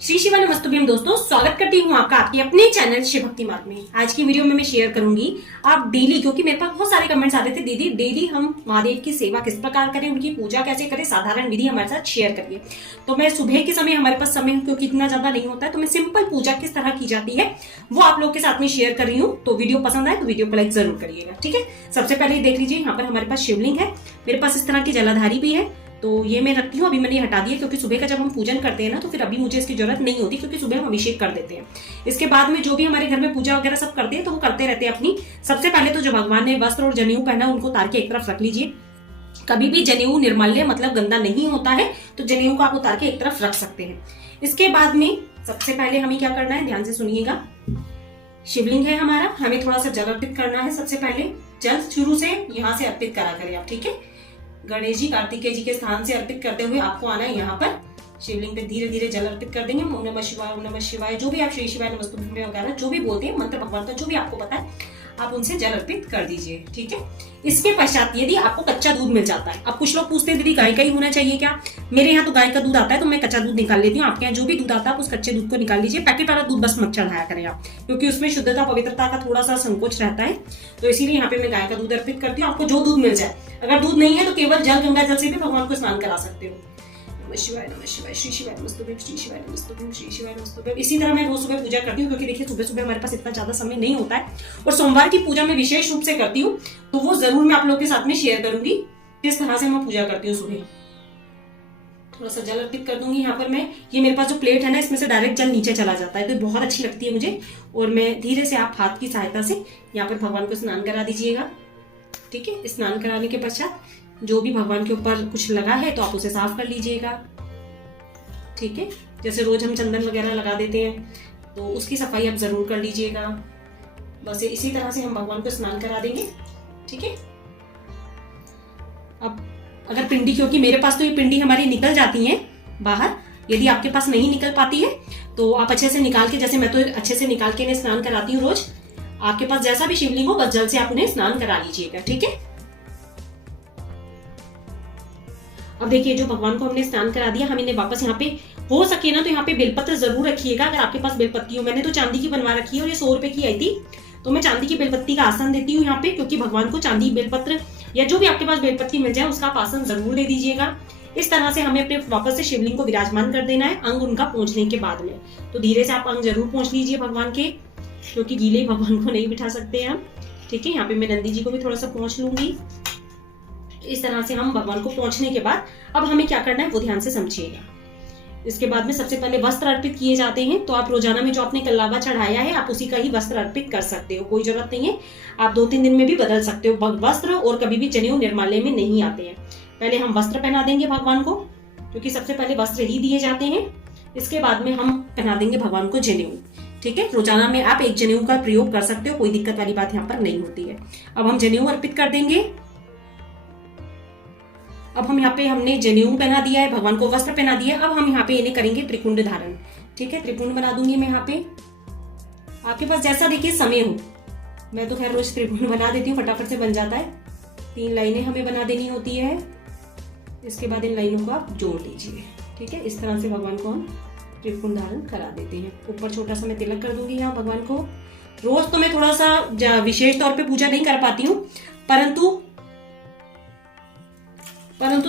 श्री शिवा नमस्तुभ्यम दोस्तों, स्वागत करती हूँ आपका आपके अपने चैनल शिव भक्ति मार्ग में। आज की वीडियो में मैं शेयर करूंगी आप डेली, क्योंकि मेरे पास बहुत सारे कमेंट्स आते थे, दीदी डेली हम महादेव की सेवा किस प्रकार करें, उनकी पूजा कैसे करें, साधारण विधि हमारे साथ शेयर करिए। तो मैं सुबह के समय, हमारे पास समय क्योंकि इतना ज्यादा नहीं होता है, तो मैं सिंपल पूजा किस तरह की जाती है वो आप लोग के साथ में शेयर कर रही हूँ। तो वीडियो पसंद आए तो वीडियो को लाइक जरूर करिएगा, ठीक है। सबसे पहले देख लीजिए, यहाँ पर हमारे पास शिवलिंग है, मेरे पास इस तरह की जलाधारी भी है। तो ये मैं रखती हूँ, अभी मैंने हटा दिया क्योंकि सुबह का जब हम पूजन करते हैं ना, तो फिर अभी मुझे इसकी जरूरत नहीं होती, क्योंकि सुबह हम अभिषेक कर देते हैं। इसके बाद में जो भी हमारे घर में पूजा वगैरह सब करते हैं तो वो करते रहते हैं अपनी। सबसे पहले तो जो भगवान ने वस्त्र और जनेऊ पहना उनको उतार के एक तरफ रख लीजिए। कभी भी जनेऊ निर्माल्य मतलब गंदा नहीं होता है, तो जनेऊ को आप उतार के एक तरफ रख सकते हैं। इसके बाद में सबसे पहले हमें क्या करना है, ध्यान से सुनिएगा। शिवलिंग है हमारा, हमें थोड़ा सा जल अर्पित करना है। सबसे पहले जल शुरू से यहाँ से अर्पित करा करें आप, ठीक है। गणेश जी, कार्तिकेय जी के स्थान से अर्पित करते हुए आपको आना है यहाँ पर शिवलिंग पे, धीरे धीरे जल अर्पित कर देंगे। ओम नमः शिवाय, ओम नमः शिवाय, जो भी आप श्री शिवाय नमस्तुभ्यं वगैरह जो भी बोलते हैं, मंत्र भगवान का जो भी आपको पता है आप उनसे जल अर्पित कर दीजिए, ठीक है। इसके पश्चात यदि आपको कच्चा दूध मिल जाता है, अब कुछ लोग पूछते हैं दीदी गाय का ही होना चाहिए क्या, मेरे यहाँ तो गाय का दूध आता है तो मैं कच्चा दूध निकाल लेती हूँ। आपके यहाँ जो भी दूध आता है आप उस कच्चे दूध को निकाल लीजिए। पैकेट वाला दूध बस मत चढ़ाया करें आप, क्योंकि उसमें शुद्धता पवित्रता का थोड़ा सा संकोच रहता है, तो इसीलिए यहाँ पे मैं गाय का दूध अर्पित करती हूँ। आपको जो दूध मिल जाए, अगर दूध नहीं है तो केवल जल, गंगा जल से भी भगवान को स्नान करा सकते हो। नमः शिवाय, नमः शिवाय, श्री शिवाय नमस्तुभ्यं, श्री शिवाय नमस्तुभ्यं, श्री शिवाय नमस्तुभ्यं। इसी तरह मैं रोज सुबह पूजा करती हूँ, क्योंकि देखिए सुबह सुबह हमारे पास इतना ज्यादा समय नहीं होता है, और सोमवार की पूजा में विशेष रूप से करती हूँ, तो वो जरूर मैं आप लोगों के साथ में शेयर करूंगी किस तरह से मैं पूजा करती हूँ। सुबह थोड़ा सा जल अर्पित कर दूंगी यहाँ पर मैं। ये मेरे पास जो प्लेट है ना, इसमें से डायरेक्ट जल नीचे चला जाता है, तो बहुत अच्छी लगती है मुझे। और मैं धीरे से, आप हाथ की सहायता से यहाँ पर भगवान को स्नान करा दीजिएगा, ठीक है। स्नान कराने के पश्चात जो भी भगवान के ऊपर कुछ लगा है तो आप उसे साफ कर लीजिएगा, ठीक है। जैसे रोज हम चंदन वगैरह लगा देते हैं, तो उसकी सफाई आप जरूर कर लीजिएगा। बस इसी तरह से हम भगवान को स्नान करा देंगे, ठीक है। अब अगर पिंडी, क्योंकि मेरे पास तो ये पिंडी हमारी निकल जाती है बाहर, यदि आपके पास नहीं निकल पाती है तो आप अच्छे से निकाल के, जैसे मैं तो अच्छे से निकाल के इन्हें स्नान कराती हूँ रोज। आपके पास जैसा भी शिवलिंग हो, बस जल से आप उन्हें स्नान करा लीजिएगा, ठीक है। अब देखिए, जो भगवान को हमने स्नान करा दिया, हम इन्हें वापस यहाँ पे, हो सके ना तो यहाँ पे बेलपत्र जरूर रखिएगा, अगर आपके पास बेलपत्ती हो। मैंने तो चांदी की बनवा रखी है और ये 100 रुपए की आई थी, तो मैं चांदी की बेलपत्ती का आसन देती हूँ यहाँ पे, क्योंकि भगवान को चांदी बेलपत्र या जो भी आपके पास बेलपत्ती मिल जाए उसका आप आसन जरूर दे दीजिएगा। इस तरह से हमें अपने वापस से शिवलिंग को विराजमान कर देना है, अंग उनका पहुंचने के बाद में। तो धीरे से आप अंग जरूर पहुंच लीजिए भगवान के, क्योंकि गीले भगवान को नहीं बिठा सकते हम, ठीक है। यहाँ पे मैं नंदी जी को भी थोड़ा सा पहुंच लूंगी। इस तरह से हम भगवान को पहुंचने के बाद अब हमें क्या करना है वो ध्यान से समझिएगा। इसके बाद में सबसे पहले वस्त्र अर्पित किए जाते हैं, तो आप रोजाना में जो आपने कल्लावा चढ़ाया है आप उसी का ही वस्त्र अर्पित कर सकते हो, कोई जरूरत नहीं है। आप 2-3 दिन में भी बदल सकते हो वस्त्र, और कभी भी जनेऊ निर्माल्य में नहीं आते हैं। पहले हम वस्त्र पहना देंगे भगवान को, क्योंकि सबसे पहले वस्त्र ही दिए जाते हैं। इसके बाद में हम पहना देंगे भगवान को जनेऊ, ठीक है। रोजाना में आप एक जनेऊ का प्रयोग कर सकते हो, कोई दिक्कत वाली बात यहाँ पर नहीं होती है। अब हम जनेऊ अर्पित कर देंगे। अब हम यहाँ पे, हमने जनेऊ पहना दिया है, भगवान को वस्त्र पहना दिया है, अब हम यहाँ पे इन्हें करेंगे त्रिपुंड धारण, ठीक है। त्रिपुंड बना दूंगी मैं यहाँ पे, आपके पास जैसा देखिए समय हो। मैं तो खैर रोज त्रिपुंड बना देती हूँ, फटाफट से बन जाता है। 3 लाइनें हमें बना देनी होती है। इसके बाद इन लाइनों को आप जोड़ दीजिए, ठीक है। इस तरह से भगवान को हम त्रिपुंड धारण करा देते हैं। ऊपर छोटा सा मैं तिलक कर दूंगी यहाँ भगवान को। रोज तो मैं थोड़ा सा विशेष तौर पे पूजा नहीं कर पाती हूँ, परंतु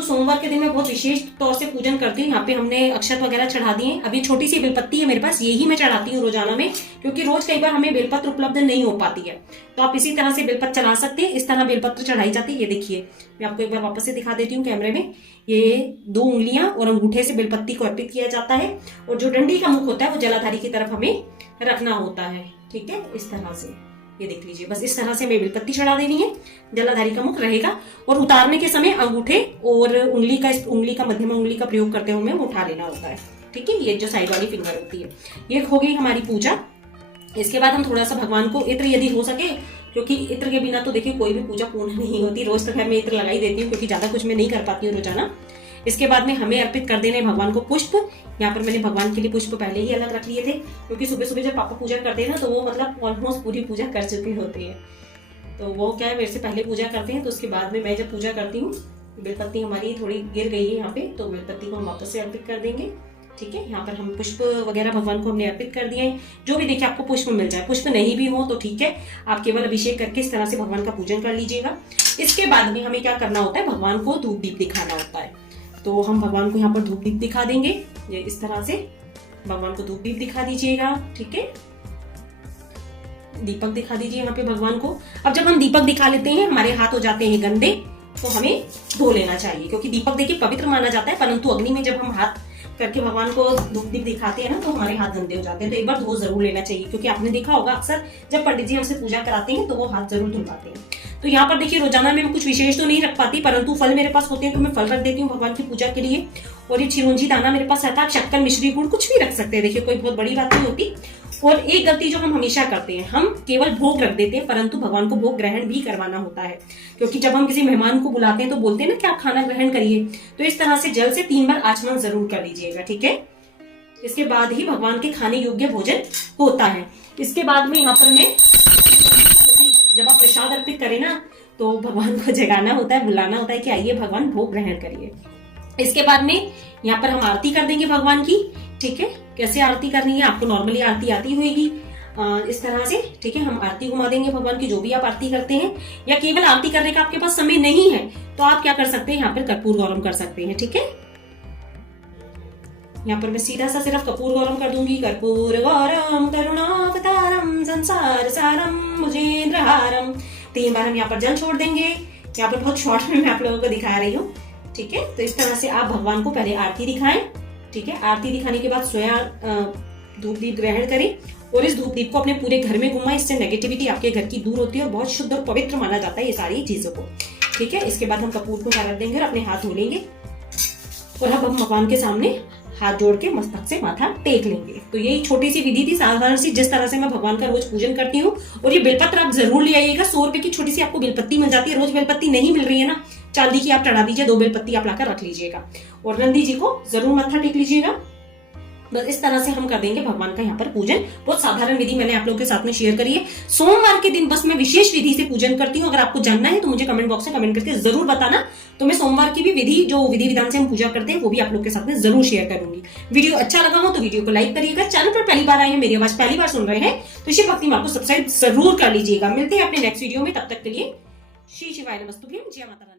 सोमवार के दिन मैं बहुत विशेष तौर से पूजन करती हूँ। यहाँ पे हमने अक्षत वगैरह चढ़ा दिए हैं। अभी छोटी सी बेलपत्ती है मेरे पास, यही मैं चढ़ाती हूँ रोजाना में, क्योंकि रोज कई बार हमें बेलपत्र उपलब्ध नहीं हो पाती है, तो आप इसी तरह से बेलपत्र चढ़ा सकते हैं। इस तरह बेलपत्र चढ़ाई जाती है। ये देखिए, मैं आपको एक बार वापस से दिखा देती हूँ कैमरे में। ये 2 उंगलियां और अंगूठे से बेलपत्ती को अर्पित किया जाता है, और जो डंडी का मुख होता है वो जलाधारी की तरफ हमें रखना होता है, ठीक है। इस तरह से ये देख लीजिए, बस इस तरह से हमें बेलपत्ती चढ़ा देनी है, जलाधारी का मुख रहेगा, और उतारने के समय अंगूठे और उंगली का मध्यमा उंगली का प्रयोग करते हुए हमें उठा लेना होता है, ठीक है। ये जो साइड वाली फिंगर होती है, ये हो गई हमारी पूजा। इसके बाद हम थोड़ा सा भगवान को इत्र, यदि हो सके, क्योंकि इत्र के बिना तो देखिए कोई भी पूजा पूर्ण नहीं होती। रोज तो खैर मैं इत्र लगा ही देती हूँ, क्योंकि ज्यादा कुछ मैं नहीं कर पाती हूँ रोजाना। इसके बाद में हमें अर्पित कर देने भगवान को पुष्प। यहाँ पर मैंने भगवान के लिए पुष्प पहले ही अलग रख लिए थे, क्योंकि सुबह सुबह जब पापा पूजा करते हैं ना, तो वो मतलब ऑलमोस्ट पूरी पूजा कर चुके होते हैं, तो वो क्या है, मेरे से पहले पूजा करते हैं। तो उसके बाद में मैं जब पूजा करती हूँ, बेलपत्ती हमारी थोड़ी गिर गई है यहाँ पे, तो बेलपत्ती को हम वापस से अर्पित कर देंगे, ठीक है। यहाँ पर हम पुष्प वगैरह भगवान को हमने अर्पित कर दिए हैं। जो भी देखिए आपको पुष्प मिल जाए, पुष्प नहीं भी हो तो ठीक है, आप केवल अभिषेक करके इस तरह से भगवान का पूजन कर लीजिएगा। इसके बाद में हमें क्या करना होता है, भगवान को धूप दीप दिखाना होता है। तो हम भगवान को यहाँ पर धूप दीप दिखा देंगे। ये इस तरह से भगवान को धूप दीप दिखा दीजिएगा। ठीक है, दीपक दिखा दीजिए यहाँ पे भगवान को। अब जब हम दीपक दिखा लेते हैं, हमारे हाथ हो जाते हैं गंदे, तो हमें धो लेना चाहिए, क्योंकि दीपक देखिए पवित्र माना जाता है, परंतु अग्नि में जब हम हाथ करके भगवान को धूप दीप दिखाते हैं ना, तो हमारे हाथ गंदे हो जाते हैं। तो एक बार धो जरूर लेना चाहिए, क्योंकि आपने देखा होगा अक्सर जब पंडित जी हमसे पूजा कराते हैं तो वो हाथ जरूर धुलवाते हैं। तो यहाँ पर देखिए रोजाना में मैं कुछ विशेष तो नहीं रख पाती, परंतु फल मेरे पास होते हैं तो मैं फल रख देती हूँ भगवान की पूजा के लिए। और ये चिरौंजी दाना मेरे पास रहता है, शक्कर मिश्री गुड़ कुछ भी रख सकते हैं, देखिए कोई बहुत बड़ी बात नहीं होती। और एक गलती जो हम हमेशा करते हैं, हम केवल भोग रख देते हैं, परंतु भगवान को भोग ग्रहण भी करवाना होता है। क्योंकि जब हम किसी मेहमान को बुलाते हैं तो बोलते हैं ना कि आप खाना ग्रहण करिए, तो इस तरह से जल से 3 बार आचमन जरूर कर लीजिएगा। ठीक है, इसके बाद ही भगवान के खाने योग्य भोजन होता है। इसके बाद में यहाँ पर मैं, जब आप प्रसाद अर्पित करें ना, तो भगवान को जगाना होता है, बुलाना होता है कि आइए भगवान भोग ग्रहण करिए। इसके बाद में यहाँ पर हम आरती कर देंगे भगवान की। ठीक है, कैसे आरती करनी है, आपको नॉर्मली आरती आती होगी इस तरह से। ठीक है, हम आरती घुमा देंगे भगवान की, जो भी आप आरती करते हैं। या केवल आरती करने का आपके पास समय नहीं है तो आप क्या कर सकते हैं, यहाँ पर कर्पूर गौरम कर सकते हैं। ठीक है, यहाँ पर मैं सीधा सा सिर्फ कपूर गौरम कर दूंगी। कर्पूर गौरम करुणावतारम संसार सारम मुजेंद्रहारम। 3 बार हम यहाँ पर जल छोड़ देंगे। यहाँ पर बहुत शॉर्ट में मैं आप लोगों को दिखा रही हूँ। ठीक है, तो इस तरह से आप भगवान को पहले आरती दिखाएं। ठीक है, आरती दिखाने के बाद स्वयं धूप दीप ग्रहण करें और इस धूप दीप को अपने पूरे घर में घुमाएं। इससे नेगेटिविटी आपके घर की दूर होती है और बहुत शुद्ध और पवित्र माना जाता है ये सारी चीजों को। ठीक है, इसके बाद हम कपूर को रख देंगे और अपने हाथ धो लेंगे। और अब हम भगवान के सामने हाथ जोड़ के मस्तक से माथा टेक लेंगे। तो यही छोटी सी विधि थी, साधारण सी, जिस तरह से मैं भगवान का रोज पूजन करती हूँ। और ये बेलपत्र आप जरूर ले आइएगा। 100 रुपए की छोटी सी आपको बेलपत्ती मिल जाती है। रोज बेलपत्ती नहीं मिल रही है ना, चांदी की आप चढ़ा दीजिए, 2 बेलपत्ती आप लाकर रख लीजिएगा और नंदी जी को जरूर माथा टेक लीजिएगा। बस इस तरह से हम कर देंगे भगवान का यहाँ पर पूजन। बहुत साधारण विधि मैंने आप लोगों के साथ में शेयर करी है। सोमवार के दिन बस मैं विशेष विधि से पूजन करती हूँ। अगर आपको जानना है तो मुझे कमेंट बॉक्स में कमेंट करके जरूर बताना, तो मैं सोमवार की भी विधि, जो विधि विधान से हम पूजा करते हैं, वो भी आप लोग के साथ में जरूर शेयर करूंगी। वीडियो अच्छा लगा हो तो वीडियो को लाइक करिएगा। चैनल पर पहली बार आए हैं, मेरी आवाज पहली बार सुन रहे हैं, तो शिव भक्ति माँ को सब्सक्राइब जरूर कर लीजिएगा। मिलते हैं अपने नेक्स्ट वीडियो में, तब तक के लिए श्री शिवाय नमस्तुभ्यं, जय माता।